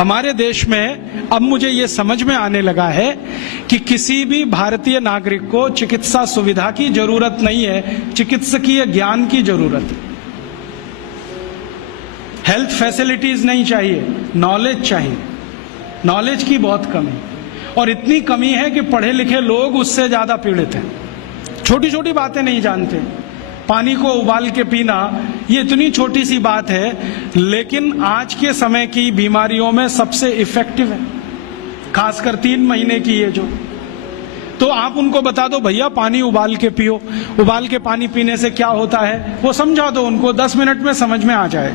हमारे देश में अब मुझे ये समझ में आने लगा है कि किसी भी भारतीय नागरिक को चिकित्सा सुविधा की जरूरत नहीं है, चिकित्सकीय ज्ञान की जरूरत है। हेल्थ फैसिलिटीज नहीं चाहिए, नॉलेज चाहिए। नॉलेज की बहुत कमी, और इतनी कमी है कि पढ़े लिखे लोग उससे ज्यादा पीड़ित हैं। छोटी छोटी बातें नहीं जानते। पानी को उबाल के पीना, ये इतनी छोटी सी बात है, लेकिन आज के समय की बीमारियों में सबसे इफेक्टिव है, खासकर 3 महीने की ये जो। तो आप उनको बता दो भैया पानी उबाल के पियो, उबाल के पानी पीने से क्या होता है वो समझा दो उनको, 10 मिनट में समझ में आ जाए।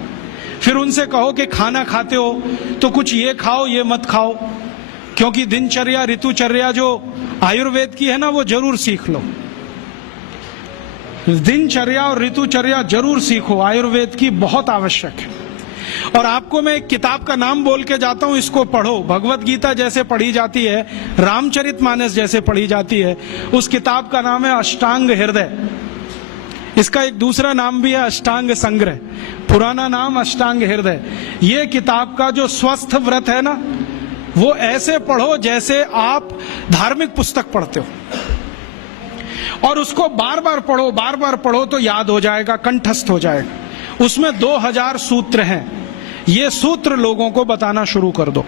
फिर उनसे कहो कि खाना खाते हो तो कुछ ये खाओ ये मत खाओ, क्योंकि दिनचर्या ऋतुचर्या जो आयुर्वेद की है ना वो जरूर सीख लो। दिनचर्या और ऋतुचर्या जरूर सीखो, आयुर्वेद की बहुत आवश्यक है। और आपको मैं एक किताब का नाम बोल के जाता हूं, इसको पढ़ो। भगवत गीता जैसे पढ़ी जाती है, रामचरितमानस जैसे पढ़ी जाती है, उस किताब का नाम है अष्टांग हृदय। इसका एक दूसरा नाम भी है अष्टांग संग्रह, पुराना नाम अष्टांग हृदय। ये किताब का जो स्वस्थ व्रत है ना, वो ऐसे पढ़ो जैसे आप धार्मिक पुस्तक पढ़ते हो, और उसको बार बार पढ़ो तो याद हो जाएगा, कंठस्थ हो जाएगा। उसमें 2000 सूत्र हैं। ये सूत्र लोगों को बताना शुरू कर दो।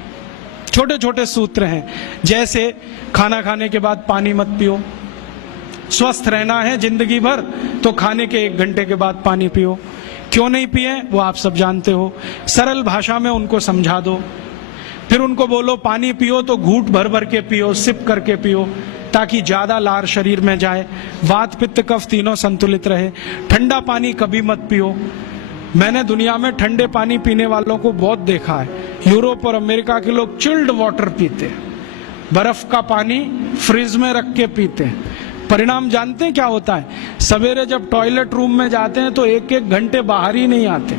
छोटे छोटे सूत्र हैं, जैसे खाना खाने के बाद पानी मत पियो, स्वस्थ रहना है जिंदगी भर तो खाने के 1 घंटे के बाद पानी पियो। क्यों नहीं पिए वो आप सब जानते हो, सरल भाषा में उनको समझा दो। फिर उनको बोलो पानी पियो तो घूंट भर भर के पियो, सिप करके पियो, ताकि ज्यादा लार शरीर में जाए, वात पित्त कफ तीनों संतुलित रहे। ठंडा पानी कभी मत पियो। मैंने दुनिया में ठंडे पानी पीने वालों को बहुत देखा है। यूरोप और अमेरिका के लोग चिल्ड वाटर पीते हैं, बर्फ का पानी फ्रिज में रख के पीते हैं। परिणाम जानते हैं क्या होता है? सवेरे जब टॉयलेट रूम में जाते हैं तो 1-1 घंटे बाहर ही नहीं आते।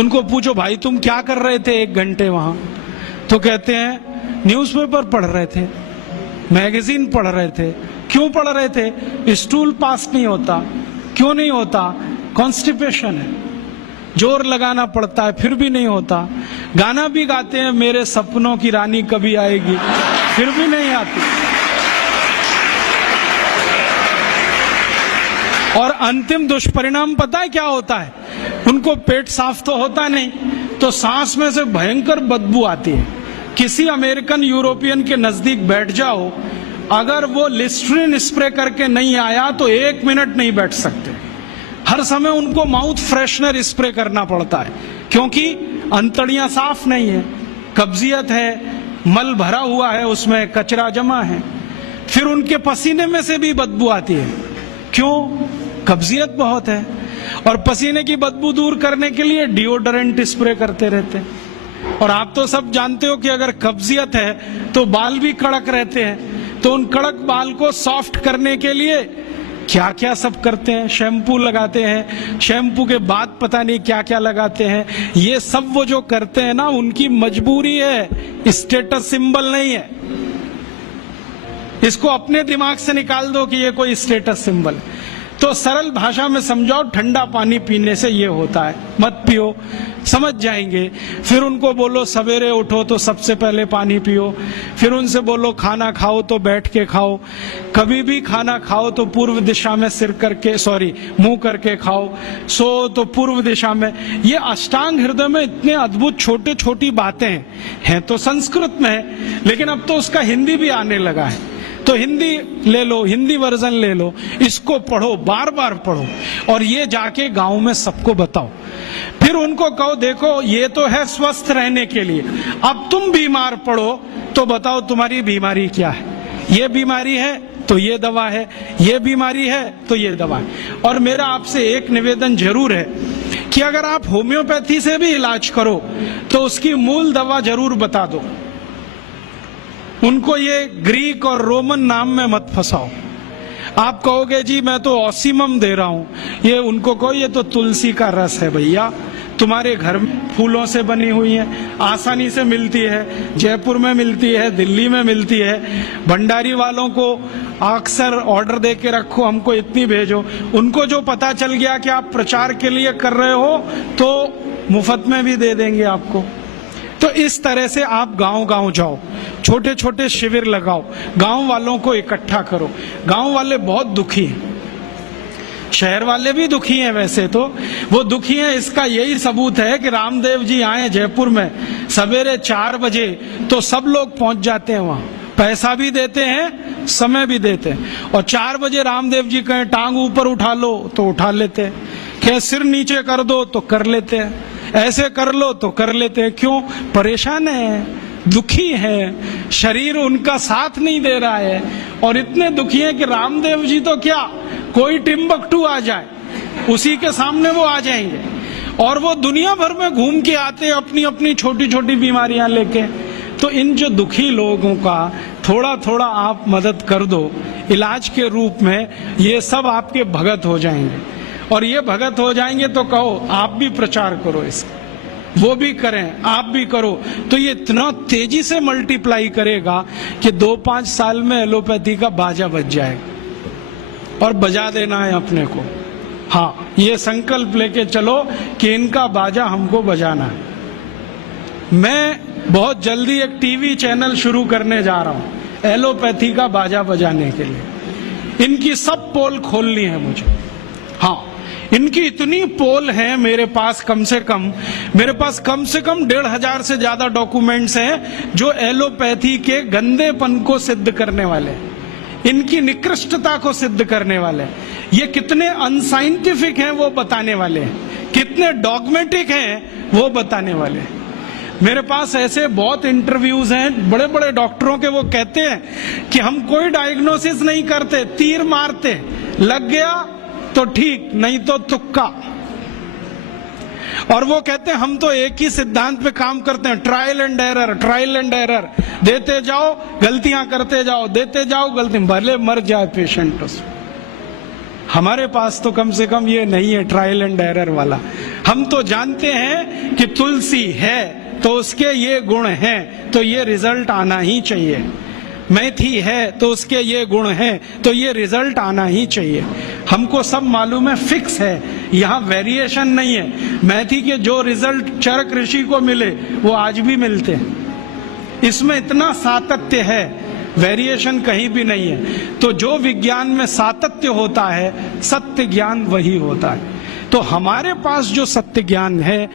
उनको पूछो भाई तुम क्या कर रहे थे 1 घंटे वहां, तो कहते हैं न्यूज़पेपर पढ़ रहे थे, मैगजीन पढ़ रहे थे। क्यों पढ़ रहे थे? स्टूल पास नहीं होता। क्यों नहीं होता? कॉन्स्टिपेशन है, जोर लगाना पड़ता है फिर भी नहीं होता। गाना भी गाते हैं मेरे सपनों की रानी कभी आएगी, फिर भी नहीं आती। और अंतिम दुष्परिणाम पता है क्या होता है? उनको पेट साफ तो होता नहीं, तो सांस में से भयंकर बदबू आती है। किसी अमेरिकन यूरोपियन के नजदीक बैठ जाओ, अगर वो लिस्ट्रीन स्प्रे करके नहीं आया तो 1 मिनट नहीं बैठ सकते। हर समय उनको माउथ फ्रेशनर स्प्रे करना पड़ता है, क्योंकि अंतड़ियां साफ नहीं है, कब्जियत है, मल भरा हुआ है, उसमें कचरा जमा है। फिर उनके पसीने में से भी बदबू आती है। क्यों? कब्जियत बहुत है। और पसीने की बदबू दूर करने के लिए डिओडोरेंट स्प्रे करते रहते हैं। और आप तो सब जानते हो कि अगर कब्जियत है तो बाल भी कड़क रहते हैं, तो उन कड़क बाल को सॉफ्ट करने के लिए क्या क्या सब करते हैं। शैम्पू लगाते हैं, शैम्पू के बाद पता नहीं क्या क्या लगाते हैं। ये सब वो जो करते हैं ना, उनकी मजबूरी है, स्टेटस सिंबल नहीं है। इसको अपने दिमाग से निकाल दो कि ये कोई स्टेटस सिंबल है। तो सरल भाषा में समझाओ, ठंडा पानी पीने से ये होता है, मत पियो, समझ जाएंगे। फिर उनको बोलो सवेरे उठो तो सबसे पहले पानी पियो। फिर उनसे बोलो खाना खाओ तो बैठ के खाओ, कभी भी खाना खाओ तो पूर्व दिशा में मुंह करके खाओ, सो तो पूर्व दिशा में। ये अष्टांग हृदय में इतने अद्भुत छोटे छोटी बातें हैं तो संस्कृत में है, लेकिन अब तो उसका हिंदी भी आने लगा है। तो हिंदी ले लो, हिंदी वर्जन ले लो, इसको पढ़ो, बार बार पढ़ो, और ये जाके गांव में सबको बताओ। फिर उनको कहो देखो ये तो है स्वस्थ रहने के लिए, अब तुम बीमार पड़ो तो बताओ तुम्हारी बीमारी क्या है। ये बीमारी है तो ये दवा है, ये बीमारी है तो ये दवा है। और मेरा आपसे एक निवेदन जरूर है कि अगर आप होम्योपैथी से भी इलाज करो तो उसकी मूल दवा जरूर बता दो। उनको ये ग्रीक और रोमन नाम में मत फंसाओ। आप कहोगे जी मैं तो ऑसिमम दे रहा हूं, ये उनको कहो ये तो तुलसी का रस है भैया, तुम्हारे घर में फूलों से बनी हुई है, आसानी से मिलती है, जयपुर में मिलती है, दिल्ली में मिलती है। भंडारी वालों को अक्सर ऑर्डर दे के रखो, हमको इतनी भेजो। उनको जो पता चल गया कि आप प्रचार के लिए कर रहे हो तो मुफ्त में भी दे देंगे आपको। तो इस तरह से आप गांव गांव जाओ, छोटे छोटे शिविर लगाओ, गांव वालों को इकट्ठा करो। गांव वाले बहुत दुखी हैं, शहर वाले भी दुखी हैं, वैसे तो वो दुखी हैं। इसका यही सबूत है कि रामदेव जी आए जयपुर में सवेरे 4 बजे तो सब लोग पहुंच जाते हैं वहां, पैसा भी देते हैं, समय भी देते हैं। और 4 बजे रामदेव जी कहें टांग ऊपर उठा लो तो उठा लेते हैं, कहें सिर नीचे कर दो तो कर लेते हैं, ऐसे कर लो तो कर लेते हैं। क्यों? परेशान है, दुखी है, शरीर उनका साथ नहीं दे रहा है। और इतने दुखी हैं कि रामदेव जी तो क्या, कोई टिम्बकटू आ जाए उसी के सामने वो आ जाएंगे। और वो दुनिया भर में घूम के आते हैं अपनी अपनी छोटी छोटी बीमारियां लेके। तो इन जो दुखी लोगों का थोड़ा थोड़ा आप मदद कर दो इलाज के रूप में, ये सब आपके भगत हो जाएंगे। और ये भगत हो जाएंगे तो कहो आप भी प्रचार करो इसका, वो भी करें, आप भी करो, तो ये इतना तेजी से मल्टीप्लाई करेगा कि 2-5 साल में एलोपैथी का बाजा बज जाएगा। और बजा देना है अपने को। हाँ, ये संकल्प लेके चलो कि इनका बाजा हमको बजाना है। मैं बहुत जल्दी एक टीवी चैनल शुरू करने जा रहा हूं एलोपैथी का बाजा बजाने के लिए। इनकी सब पोल खोलनी है मुझे। हाँ, इनकी इतनी पोल है मेरे पास, कम से कम 1,500 से ज्यादा डॉक्यूमेंट्स हैं जो एलोपैथी के गंदेपन को सिद्ध करने वाले हैं, इनकी निकृष्टता को सिद्ध करने वाले। ये कितने अनसाइंटिफिक हैं वो बताने वाले हैं, कितने डॉगमेटिक हैं वो बताने वाले हैं। मेरे पास ऐसे बहुत इंटरव्यूज हैं बड़े बड़े डॉक्टरों के, वो कहते हैं कि हम कोई डायग्नोसिस नहीं करते, तीर मारते, लग गया तो ठीक, नहीं तो तुक्का। और वो कहते हैं हम तो एक ही सिद्धांत पे काम करते हैं, ट्रायल एंड एरर, देते जाओ गलतियां करते जाओ, देते जाओ गलती, भले मर जाए पेशेंट उसमें। हमारे पास तो कम से कम ये नहीं है ट्रायल एंड एरर वाला। हम तो जानते हैं कि तुलसी है तो उसके ये गुण हैं तो ये रिजल्ट आना ही चाहिए, मेथी है तो उसके ये गुण हैं तो ये रिजल्ट आना ही चाहिए। हमको सब मालूम है, फिक्स है, यहाँ वेरिएशन नहीं है। मेथी के जो रिजल्ट चरक ऋषि को मिले वो आज भी मिलते हैं। इसमें इतना सातत्य है, वेरिएशन कहीं भी नहीं है। तो जो विज्ञान में सातत्य होता है, सत्य ज्ञान वही होता है। तो हमारे पास जो सत्य ज्ञान है